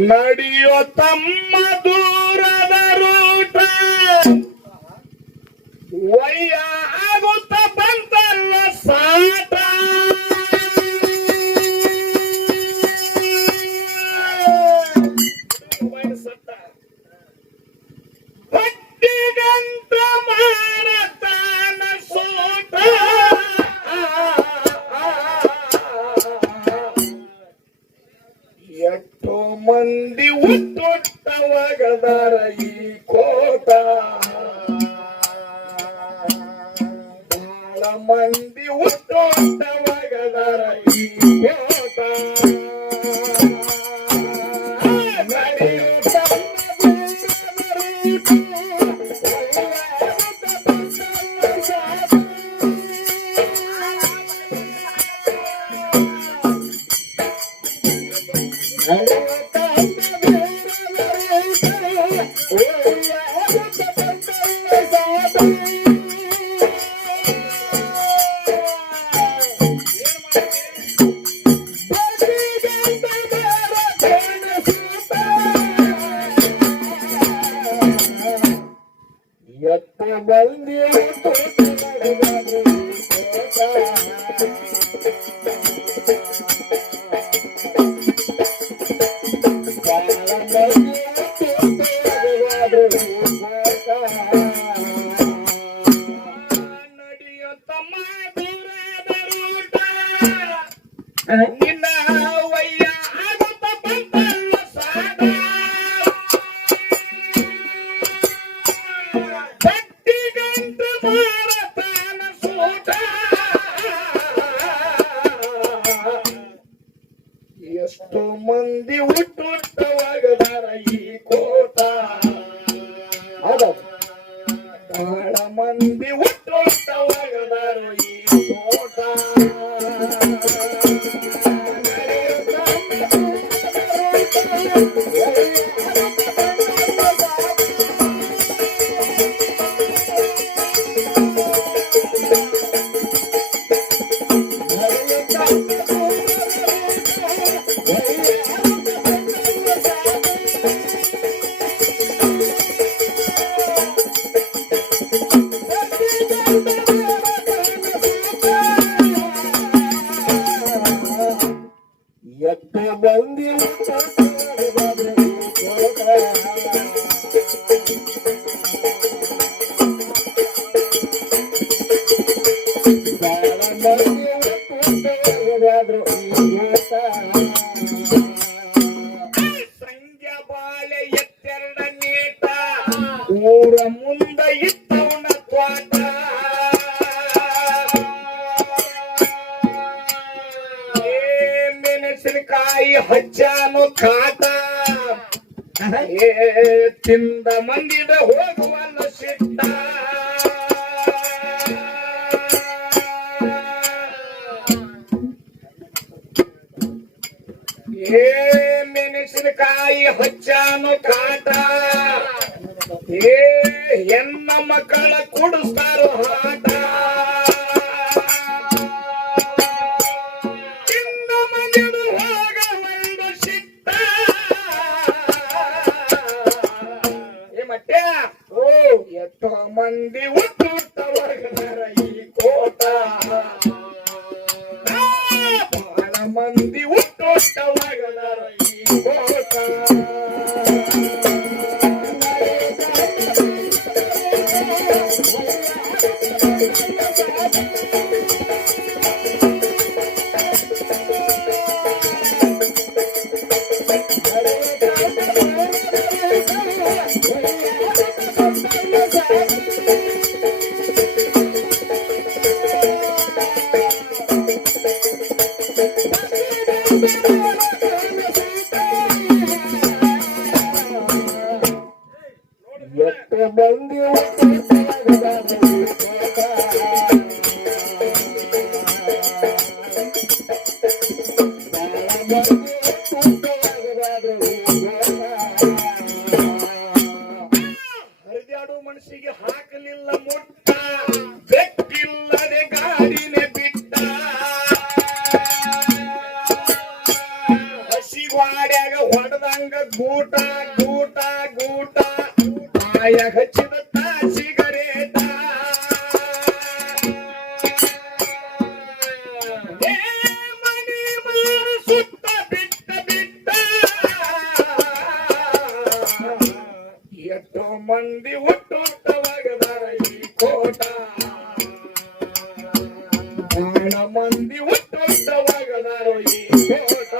ನಡೆಯೋ ತಮ್ಮ ದೂರದ ರೂಟ ವಯ್ಯ ಆಗುತ್ತ ಬಂತಲ್ಲ ಸಾಟ ಹೊಟ್ಟಿಗಂತ ಮಾಡತಾನ ಸೋಟ ಎಷ್ಟೋ ಮಂದಿ ಹುಟ್ಟುಟ್ಟವಾಗದಾರ ಈ ಕೋಟ ಬಹಳ ಮಂದಿ ಹುಟ್ಟುಟ್ಟವಾಗದಾರ ಈ ಕೋಟ ಎತ್ತ ಬಂದಿ ನಡೆಯೋ ತಮ್ಮ ದೂರದ ರೂಟ ನಿನ್ನ ವಯ್ಯ ಆಗುತ್ತ ಬಂತಲ್ಲ ಸಾಟ ಗಂಟ ಭಾರತನ ಸೂಟ ಎಷ್ಟೋ ಮಂದಿ ಹುಟ್ಟುಟ್ಟವಾಗದಾರ ಈ ಕೋಟ ಬಹಳ ಮಂದಿ ಹುಟ್ಟುಟ್ಟವಾಗದಾರ ಈ ಕೋಟ ಎತ್ತ ಬಂದಿ ಸಂಜೆ ಬಾಳೆ ಎತ್ತೆರಡ ನೀಟ ಊರ ಮುಂದ ಇತ್ತವನ ತ್ವಾಟ ಮೆಣಸಿನಕಾಯಿ ಹಚ್ಚಾನು ಕಾಟ ತಿಂದ ಮಂದಿದ ಹೋಗುವಲ್ಲ ಸಿಟ್ಟ ಮೆಣಸಿನಕಾಯಿ ಹಚ್ಚಾನು ಕಾಟ ಹೆಣ್ಣ ಮಕ್ಕಳ ಕುಡಿಸ್ತಾರೋ ಹಾಟ ತಿಂದ ಮಂದಿದ ಹೋಗವಲ್ಲ ಸಿಟ್ಟ ಮಟ್ಟ ಎಷ್ಟೋ ಮಂದಿ ಹುಟ್ಟುಟ್ಟವಾಗದಾರ ಈ ಕೋಟ ಬಹಳ ಮಂದಿ ಹುಟ್ಟುಟ್ಟವಾಗದಾರ ಈ ಕೋಟ ಎತ್ತ ಬಂದಿ ಹರಿದಾಡು ಮನಸ್ಸಿಗೆ ಹಾಕಲಿಲ್ಲ ಮುಟ್ಟ ಬೆಕ್ಕಿಲ್ಲದೆ ಗಾಡಿನೇ ಬಿಟ್ಟ ಹಸಿವಾಡ್ಯಾಗ ಹೊಡೆದಂಗ ಗೂಟ ಗೂಟ ಗೂಟ ಬಾಯ ಹಚ್ಚಿದ ಸಿಗರೇಟ ಮನೆ ಮಾರು ಸುತ್ತ ಬಿಟ್ಟ ಬಿಟ್ಟ ಎಷ್ಟೋ ಮಂದಿ ಹುಟ್ಟುತ್ತವಾಗದಾರ ಈ ಕೋಟ ಬಾಳ ಮಂದಿ ಹುಟ್ಟುತ್ತವಾಗದಾರ ಈ ಕೋಟ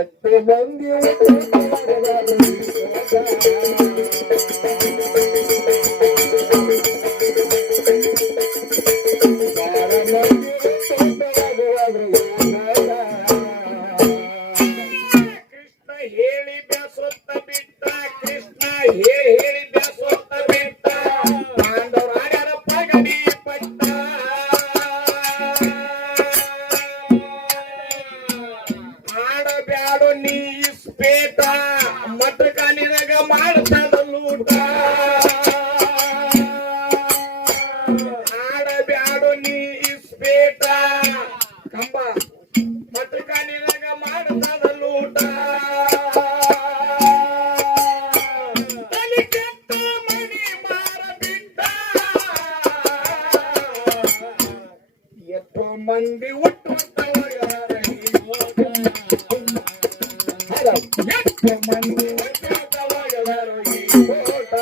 ಎಟ್ಟು ಮಂದಿ ಕೃಷ್ಣ ಹೇಳಿ ಬ್ಯಾಸೊತ್ತ ಬಿಟ್ಟ ಕೃಷ್ಣ ಹೇಳಿ ಬ್ಯಾಸೊತ್ತ ಬಿಟ್ಟ ಪಾಂಡವ್ರ ಆಡ್ಯಾರಪ್ಪ ಗಡಿ ಪಟ್ಟ ಆಡಬ್ಯಾಡೋ ನೀ ಇಸ್ಪೇಟ ಮಟಕ ನಿನಗ ಮಾಡ್ತದ ಲೂಟ ಆಡಬ್ಯಾಡೋ ನೀ ಇಸ್ಪೇಟ ಕಂಬ ಮಟಕ ನಿನಗ ಮಾಡ್ತದ ಲೂಟ ತಲೆ ಕೆಟ್ಟ ಮನಿ ಮಾರ ಬಿಟ್ಟ ಎಷ್ಟೋ ಮಂದಿ ಹುಟ್ಟುತ್ತವರ ಎಷ್ಟು ಮಂದಿ ಹುಟ್ಟುತ್ತವರ ಈ ಕೋಟ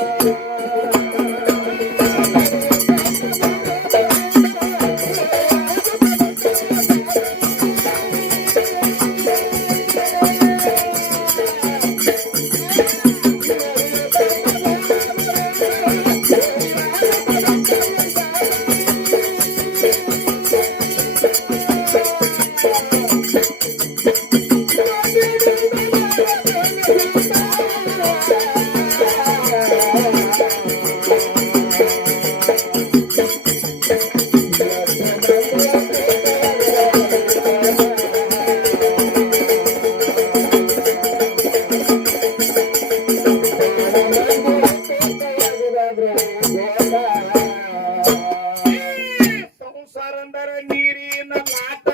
ಸಂಸಾರ ಅಂದರ ನೀರಿನ ಲಾಟ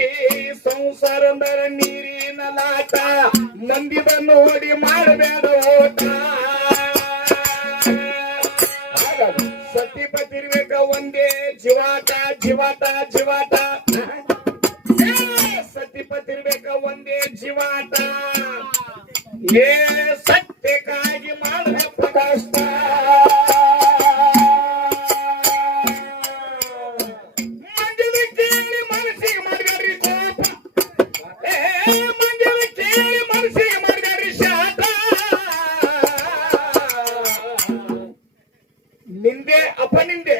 ಈ ಸಂಸಾರ ಅಂದರ ನೀರಿನ ಲಾಟ ಮಂದಿದ ನೋಡಿ ಮಾಡಬೇಡ ಓಟ ಸತಿಪತಿರ್ಬೇಕ ಒಂದೇ ಜೀವಾಟ ಜೀವಾಟ ಜೀವಾಟ ಸತಿಪತಿರ್ಬೇಕ ಒಂದೇ ಜೀವಾಟ ಏ ಸತ್ಯಕ್ಕಾಗಿ ಮಾಡಬೇಕ ಕಷ್ಟ ಮಂದಿನ ಕೇಳಿ ಮನಸ್ಸಿಗೆ ಮಾಡ್ಬೇಡ್ರಿ ಕೋಪ ಮಂದಿನ ಕೇಳಿ ಮನಸ್ಸಿಗೆ ಮಾಡ್ಬೇಡ್ರಿ ಶಾಟ ನಿಂದೆ ಅಪನಿಂದೆ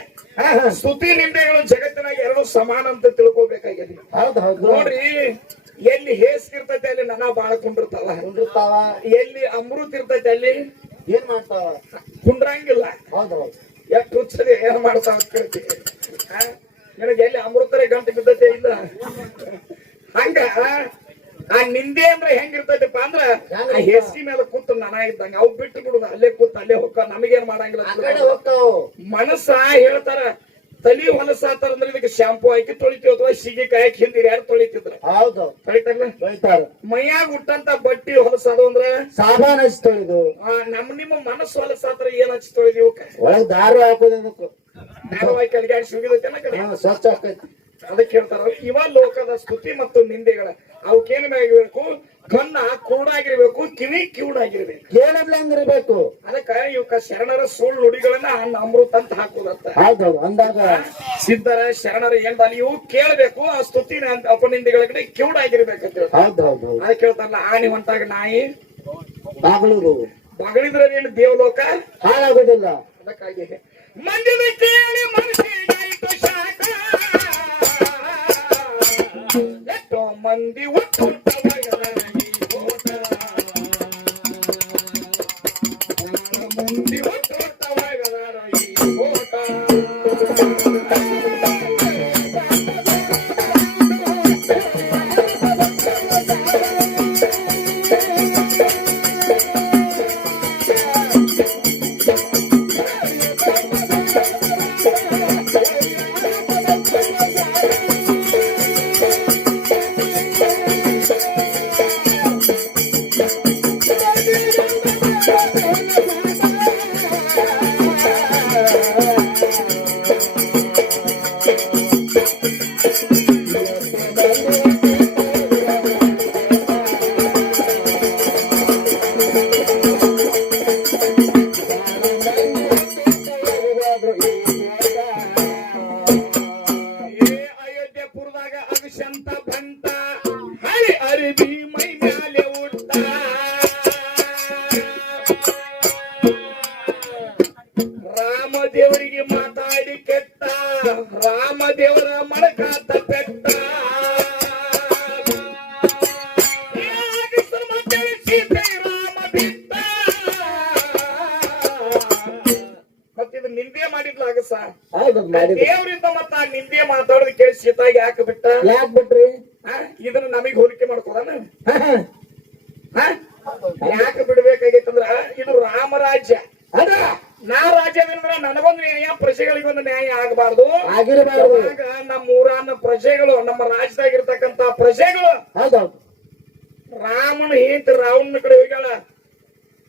ಸ್ತುತಿ ನಿಂದೆಗಳು ಜಗತ್ತಿನಾಗ ಎರಡು ಸಮಾನ ಅಂತ ತಿಳ್ಕೊಬೇಕಾಗಿದೆ. ಹೌದು ಹೌದು ನೋಡ್ರಿ, ಎಲ್ಲಿ ಹೇಸಿರ್ತೈತೆ ಅಲ್ಲಿ ನನ ಬಾಳ ಕುಂಡಿರ್ತಾವ, ಎಲ್ಲಿ ಅಮೃತ ಇರ್ತೈತೆ ಅಲ್ಲಿ ಏನ್ ಮಾಡ್ತಾವ ಕುಂಡ್ರಂಗಿಲ್ಲ. ಹೌದು ಹೌದು ಎಷ್ಟು ಹುಚ್ಚದೆ ಏನ್ ಮಾಡ್ತಾವ ಕೇಳ್ತೀವಿ. ನಿನಗೆ ಎಲ್ಲಿ ಅಮೃತರೇ ಗಂಟು ಬಿದ್ದತೆ ಇಲ್ಲ. ಹಂಗ ಆ ನಿಂದೆ ಅಂದ್ರೆ ಹೆಂಗಿರ್ತೈತಪ್ಪ ಅಂದ್ರ ಆ ಹೇಸಿಗೆ ಮೇಲೆ ಕೂತು ನನ ಇದ್ದಂಗ ಅವ್ ಬಿಟ್ಟು ಬಿಡುದ ಅಲ್ಲೇ ಕೂತ್ ಅಲ್ಲೇ ಹೋಗ, ನಮಗೇನ್ ಮಾಡಂಗಿಲ್ಲ. ಮನಸ್ಸ ಹೇಳ್ತಾರ ತಲಿ ಹೊಲಸಾತಾರ ಅಂದ್ರೆ ಇದಕ್ಕೆ ಶಾಂಪೂ ಹಾಕಿ ತೊಳಿತೀವಿ ಅಥವಾ ಸೀಗೆಕಾಯಿ ಹಾಕಿ ಹಿಂದಿರಿ ಯಾರು ತೊಳಿತಿದ್ರ ತೊಳಿತಾರ. ಮೈಯಾಗ ಹುಟ್ಟಂತ ಬಟ್ಟಿ ಹೊಲಸಾದ ಅಂದ್ರ ಸಾಬಾನ್ ಹಚ್ಚಿ ತೊಳಿದು, ನಿಮ್ಮ ಮನಸ್ಸು ಹೊಲಸಾತ್ರ ಏನ್ ಹಚ್ಚಿ ತೊಳಿದೀವಿ ಒಳಗ್ ದಾರು ಹಾಕೋದಕ್ಕೆ ದಾರವಾಹಿ ಕಲಿಗಾಡಿ ಸುಗಿದೈತೆನ ಕಡೆ ಸ್ವಚ್ಛ ಆಗ್ತೈತಿ. ಅದಕ್ಕೆ ಹೇಳ್ತಾರ ಇವ ಲೋಕದ ಸ್ತುತಿ ಮತ್ತು ನಿಂದೆಗಳ ಅವಕ್ಕೇನ್ ಬೇಕು, ಕಣ್ಣ ಕೂಡಾಗಿರ್ಬೇಕು, ಕಿವಿ ಕಿವುಡಾಗಿರ್ಬೇಕು, ಕೇಳದ್ಲಂಗಿರ್ಬೇಕು. ಅದಕ್ಕ ಇವಕ್ಕ ಶರಣರ ಸುಳ್ಳು ನುಡಿಗಳನ್ನ ಅಮೃತ ಅಂತ ಹಾಕುದತ್ತ. ಹೌದೌದು ಅಂದಾಗ ಸಿದ್ಧರ ಶರಣರ ಏನ್ದಲ್ಲಿ ಇವು ಕೇಳ್ಬೇಕು, ಆ ಸ್ತುತಿ ಅಪನಿಂದೆಗಳ ಕಡೆ ಕಿವುಡಾಗಿರ್ಬೇಕಂತ ಹೇಳ್ತಾರೆ. ಹೌದೌದು ಅದಕ್ಕೆ ಹೇಳ್ತಾರಲ್ಲ, ಆನಿ ಹೊಂಟಾಗ ನಾಯಿ ಬಾಗಿಲುದು ಬಗಳಿದ್ರೆ ಏನು ದೇವಲೋಕ ಹಾಳಾಗೋದಿಲ್ಲ. ಅದಕ್ಕಾಗಿ ಮಂದಿನ ಕೇಳಿ ಮನಸ್ಸಿಗಾಯಿತು ಶಾಖ, ಎಷ್ಟೋ ಮಂದಿ ಒಟ್ಟುಟ್ಟವಾಗದಾರ ಈ ಓಟ ಮಂದಿ ಒಟ್ಟುಟ್ಟವಾಗದಾರ ಈ ಓಟ ಅಯೋಧ್ಯಪುರದಾಗ ಅವಿಶಂತ ಬಂಟ ಹಳಿ ಅರಿಬಿ ಮೈ ಮ್ಯಾಲೆ ಉಟ್ಟ ರಾಮದೇವರಿಗೆ ಮಾತಾಡಿ ಕೆಟ್ಟ ರಾಮದೇವರ ಮಡಕಾತ ಪೆಟ್ಟ ರಾಮ ಬಿಟ್ಟ ಮತ್ತಿದು ನಿಂದೆ ಮಾಡಿದ್ಲಾಗ ಸಾ ಹೌದದ್ ಮಾಡಿದ್ರಿ ದೇವರಿಂದ ಮತ್ತ ನಿಂದೆ ಮಾತಾಡೋದು ಕೇಳಿ ಸೀತಾಗಿ ಯಾಕೆ ಬಿಟ್ಟ ಯಾಕೆ ಬಿಟ್ರಿ ಇದನ್ನ ನಮಗ್ ಹೋಲಿಕೆ ಮಾಡ್ಕೊಡಣ ಯಾಕೆ ಬಿಡ್ಬೇಕಾಗಿತ್ತಂದ್ರ ಇದು ರಾಮರಾಜ್ಯ ಅದ ನಾ ರಾಜ್ಯದಿಂದ ನನಗೊಂದು ನ್ಯಾಯ ಪ್ರಜೆಗಳಿಗೊಂದು ನ್ಯಾಯ ಆಗಬಾರ್ದು ಆಗಿರಬಾರ್ದು ಆಗ ನಮ್ಮ ಊರನ್ನ ಪ್ರಜೆಗಳು ನಮ್ಮ ರಾಜ್ಯದಾಗಿರ್ತಕ್ಕಂತ ಪ್ರಜೆಗಳು ಹೌದೌದು ರಾಮನ ಹೆಂಡತಿ ರಾವಣನ ಕಡೆ ಹೋಗ್ಯಾಳ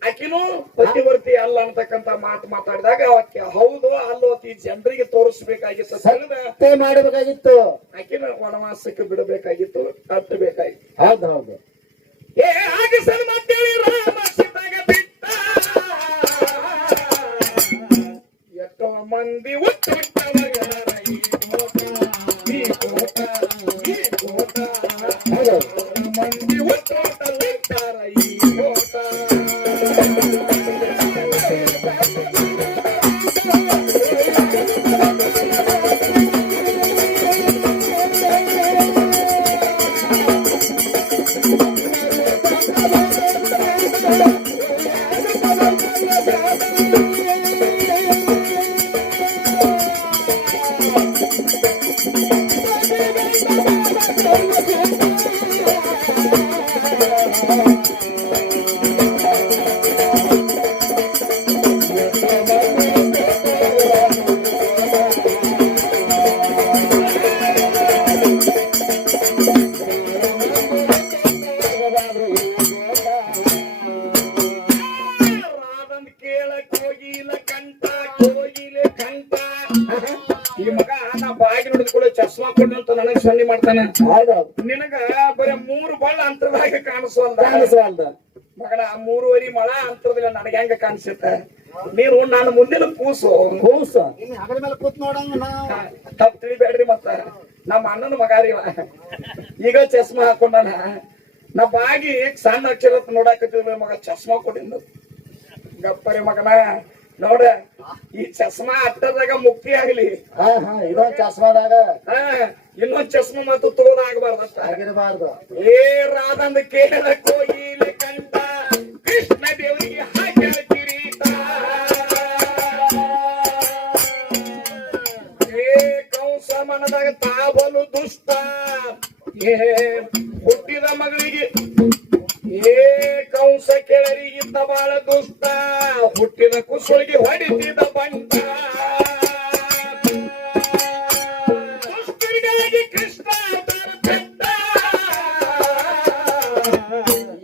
ಆಕಿನೂ ಪತಿವರ್ತಿ ಅಲ್ಲ ಅಂತಕ್ಕಂತ ಮಾತು ಮಾತಾಡಿದಾಗ ಆಕೆ ಹೌದು ಅಲ್ಲೋ ಈ ಜನರಿಗೆ ತೋರಿಸ್ಬೇಕಾಗಿತ್ತು ತಿಳಿದ ಸತ್ಯ ಮಾಡಬೇಕಾಗಿತ್ತು ಆಕಿನ ವನವಾಸಕ್ಕೆ ಬಿಡಬೇಕಾಗಿತ್ತು ಕಟ್ಟಬೇಕಾಗಿತ್ತು ಹೌದು ಹೌದು ಏ ಹಾಗೆ ಸರ್ ಮತ್ತೇಳಿ ರಾಮ ಸೀತಾಗ ಬಿಟ್ಟ ಎಷ್ಟೋ ಮಂದಿ ಒಟ್ಟುಟ್ಟವಗಲಾರ ಈ ಕೋಟ ಈ ಕೋಟ ಈ ಕೋಟ ಹೌದೌದು ಮಂದಿ ಒಟ್ಟುಟ್ಟವಗಲಾರ ಈ ಕೋಟ ರಾಧನ್ ಕೇಳಕ್ ಹೋಗಿಲ್ಲ ಕಂಠ ಹೋಗಿಲ್ಲ ಕಂಠ ಈ ಮಗ ನಾ ಬಾಗಿ ನೋಡಿದ ಕೂಡ ಚಸ್ಮಾ ಕೊಡಂತ ನನಗ್ ಸನ್ನಿ ಮಾಡ್ತಾನೆ ಹೌದೌದು ನಿನಗ ಬರೀ 3 ಬಳ್ಳ ಅಂತರದಾಗ ಕಾಣಿಸುವಲ್ದ ಕಾಣಿಸವಲ್ದ ಮಗನ 3.5 ಮೊಳ ಅಂತರದಲ್ಲಿ ನನಗೆ ಹೆಂಗ ಕಾಣಿಸುತ್ತೆ ನೀನು ನಾನು ಮುಂದಿನ ಕೂಸು ಕೂಸ ಅದ್ರ ಮೇಲೆ ಕೂತ್ ನೋಡಂಗ ತಪ್ಪು ತಿಳಿಬೇಡ್ರಿ ಮತ್ತ ನಮ್ಮ ಅಣ್ಣನ ಮಗ ರೀ ಇವ. ಈಗ ಚಸ್ಮಾ ಹಾಕೊಂಡಾನ ನಾ ಬಾಗಿ ಸಣ್ಣ ಅಕ್ಷರ ನೋಡಾಕತ್ತಿದ್ವಿ ಮಗ ಚಸ್ಮಾ ಕೊಟ್ಟಿಂದ ಗಪ್ಪರಿ ಮಗನ ನೋಡ ಈ ಚಸ್ಮಾ ಅಟ್ಟದಾಗ ಮುಕ್ತಿ ಆಗ್ಲಿ ಹಾ ಹಾ ಇದೊಂದ್ ಚಸ್ಮಾದಾಗ ಇನ್ನೊಂದ್ ಚಸ್ಮಾ ಮತ್ತು ತೋದಾಗಬಾರ್ದತ್ತ ಆಗಿರಬಾರ್ದು ಏ ರಾಧಂದ ಕೇಳಕ್ ಹೋಗಿಲಿ ಕಂಠ ಕೃಷ್ಣ ದೇವರಿಗೆ ಹಾಕ್ಯಾಳ ಕಿರೀಟ ಏ ಕಂಸ ಮನದಾಗ ತಾಬಲು ದುಷ್ಟ ಏ ಹುಟ್ಟಿದ ಮಗಳಿಗೆ ಏ ಕಂಸ ಕೆಳರಿಗಿದ್ದ ಬಾಳ ದುಷ್ಟ ಹುಟ್ಟಿದ ಕುಸುಳಿಗೆ ಹೊಡಿತಿದ್ದ ಬಂಟ ದುಷ್ಟರಿಗಾಗಿ ಕೃಷ್ಣ ಅವತಾರ ಪೆಟ್ಟ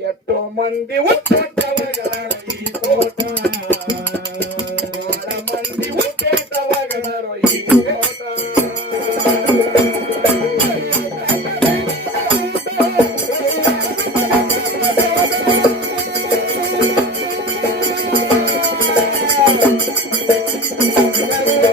ಎಷ್ಟೋ ಮಂದಿ ಒಟ್ಟೊಟ್ಟವಗಲಾರ ಈ ಕೋಟ ಬಹಳ ಮಂದಿ ಒಟ್ಟೊಟ್ಟವಗಲಾರ ಈ ಕೋಟ Thank you.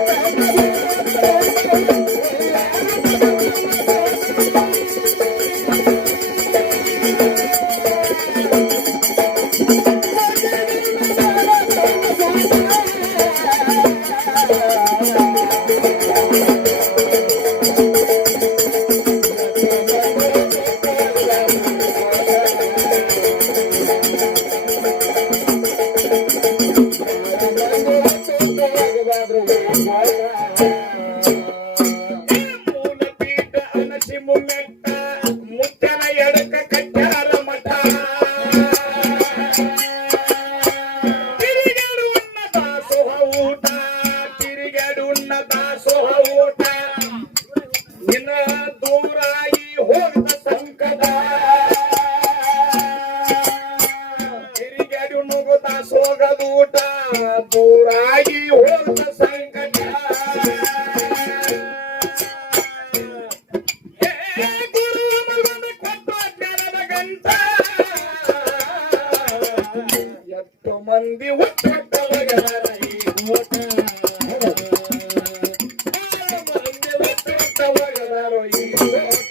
ದೂರಾಗಿ ಹೋದ ಸಂಕಟ ಗುರು ಮಗನ ಕೊಟ್ಟ ಜ್ಞಾನದ ಗಂಟ ಎಷ್ಟು ಮಂದಿ ಒಟ್ಟೊಟ್ಟವಗಾರ ಈ ಓಟ ಮಂದಿ ಒಟ್ಟೊಟ್ಟವಗಾರ ಈ ಓಟ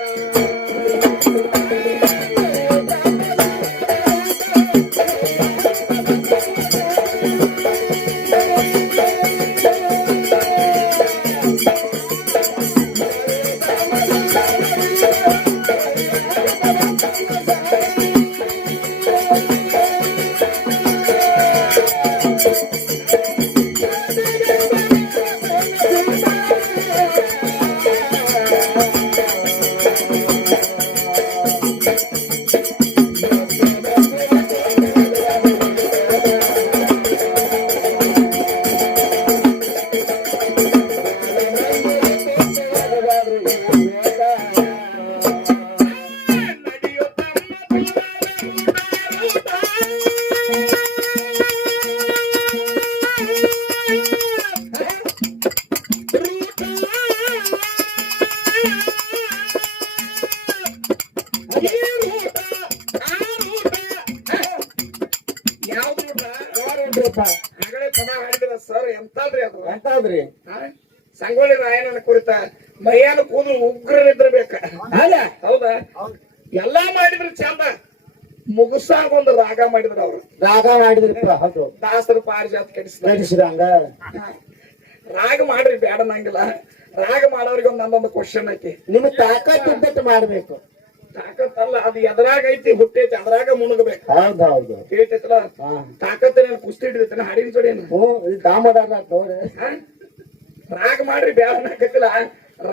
ಆಗಲೇ ಪದ ಹಾಡಿದ್ರ ಸರ್ ಎಂತಲ್ರಿ ಅದು ಎಂತಾದ್ರಿ ಸಂಗೊಳ್ಳಿ ರಾಯಣ್ಣನ ಕುರಿತ ಮೈಯಾನ ಕೂದಲು ಉಗ್ರರಿದ್ರಬೇಕ ಹೌದಾ ಎಲ್ಲಾ ಮಾಡಿದ್ರು ಚಂದ ಮುಗುಸಾಗ ಒಂದು ರಾಗ ಮಾಡಿದ್ರು ಅವ್ರು ರಾಗ ಮಾಡಿದ್ರಿಪ್ಪ ಹೌದು ದಾಸರು ಪಾರಿಜಾತ ನಡೆಸಿದಂಗ ರಾಗ ಮಾಡ್ರಿ ಬೇಡ ನಂಗಿಲ್ಲ ರಾಗ ಮಾಡೋರಿಗೆ ಒಂದು ನನ್ನೊಂದು ಕ್ವಶನ್ ಐತಿ ನಿಮ್ ತಾಕತ್ ಇದ್ದಟ್ಟು ಮಾಡ್ಬೇಕು ತಾಕತ್ತಲ್ಲ ಅದು ಎದ್ರಾಗ ಐತಿ ಹುಟ್ಟೈತಿ ಅದ್ರಾಗ ಮುಣಗಬೇಕು ಹೌದು ಹೌದು ಹೇಳ್ತೈತಲ್ಲ ಹಾ ತಾಕತ್ತೇನ ಕುಸ್ತಿ ಹಿಡಿದೈತನ ಹಾಡಿನ ಜೋಡಿನ ಇದು ದಾಮೋದರ ನೋಡಿ ರಾಗ ಮಾಡ್ರಿ ಬೇಡ ಅನ್ನಕತ್ತಿಲ್ಲ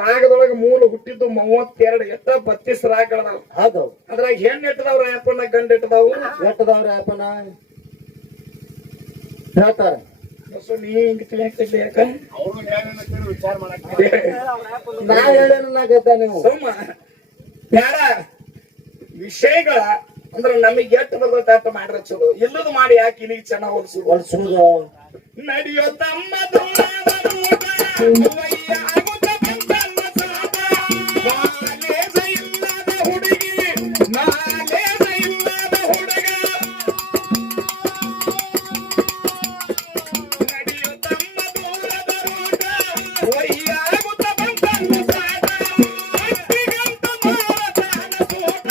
ರಾಗದೊಳಗ ಮೂಲ ಹುಟ್ಟಿದ್ದು 32 ಎಷ್ಟ 32 ರಾಗಗಳದಾವ ಹೌದು ಅದ್ರಾಗ ಹೆಣ್ಣು ಇಟ್ಟದವ್ರ ಅಪ್ಪನ ಗಂಡ ಇಟ್ಟದವು ಎಟ್ಟದವ್ರ ಅಪ್ಪನ ಹೇಳ್ತಾರ ನೀ ಹಿಂಗ ತಿಳಿಯಾಕ್ತಿದ್ದೆ ಯಾಕ ವಿಚಾರ ಮಾಡಕ್ ನಾ ಹೇಳೇನಾಗತ್ತ ನೀವು ಸುಮ್ಮ ಬೇಡ ವಿಷಯಗಳ ಅಂದ್ರ ನಮಗ್ ಎಟ್ಟು ಬರ್ತೈತೆ ಅಷ್ಟು ಮಾಡ್ರ ಚಲೋ ಇಲ್ಲದ ಮಾಡಿ ಯಾಕೆ ಇಲ್ಲಿಗೆ ಚೆನ್ನಾಗ್ ಹೊಲ್ಸುದು ಹೊಲ್ಸುದು ನಡೆಯೋ ತಮ್ಮ ದೂರದ ರೂಟ, ವಯ್ಯಾಗುತ್ತ ಬಂತಲ್ಲ ಸಾಪ. ನಾಲೇಜ ಇಲ್ಲದ ಹುಡುಗಿ, ನಾಲೇಜ ಇಲ್ಲದ ಹುಡುಗ. ನಡೆಯೋ ತಮ್ಮ ದೂರದ ರೂಟ, ವಯ್ಯಾಗುತ್ತ ಬಂತಲ್ಲ ಸಾಪ. ಅತ್ತಿಗಂತ ಮಾಡತಾನ ಸೂಟ.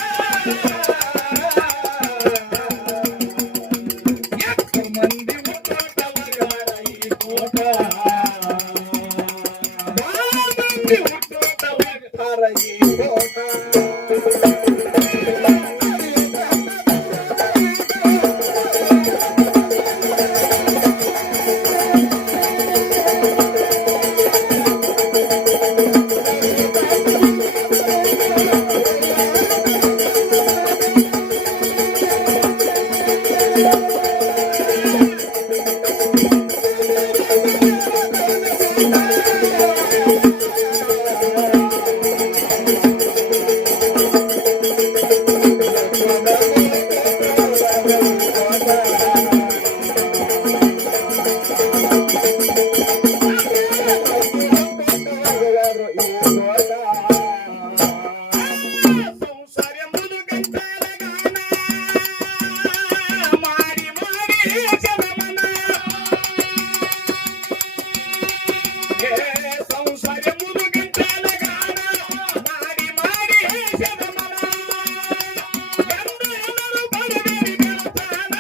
ಎಷ್ಟು ಮಂದಿ ಹುಟ್ಟೋಟವಗಾರ ಈ ಕೋಟ. ಬಾಳ ಮಂದಿ ಹುಟ್ಟೋಟವಗಾರ ಈ ಕೋಟ. ಸಂಸಾರ ಎಂಬುದು ಗಂಟಲ ಗಾನ, ಮಾಡಿ ಮಾಡಿ ಜನಮನ. ಸಂಸಾರ ಎಂಬುದು ಗಂಟಲ ಗಾನ, ಮಾಡಿ ಮಾಡಿ ಜನಮನ. ಗಂಡನರು ಬಡವೇರಿ ಬೆಳತಾನ,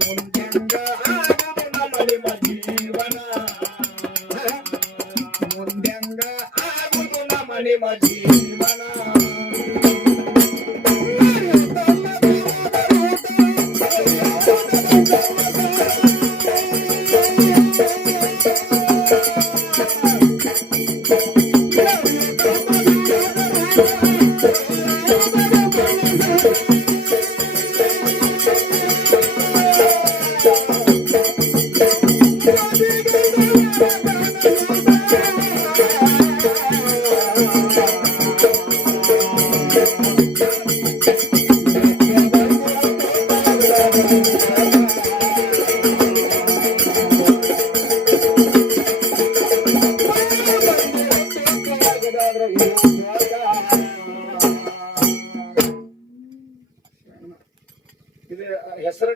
ಮುಂದೆಂಗ ಆಗುದು ನಮ್ಮ ನಿಮ್ಮ ಜೀವನ. ಮುಂದೆಂಗ ಆಗುದು ನಮ್ಮ ನಿಮ್ಮ ಜೀವನ.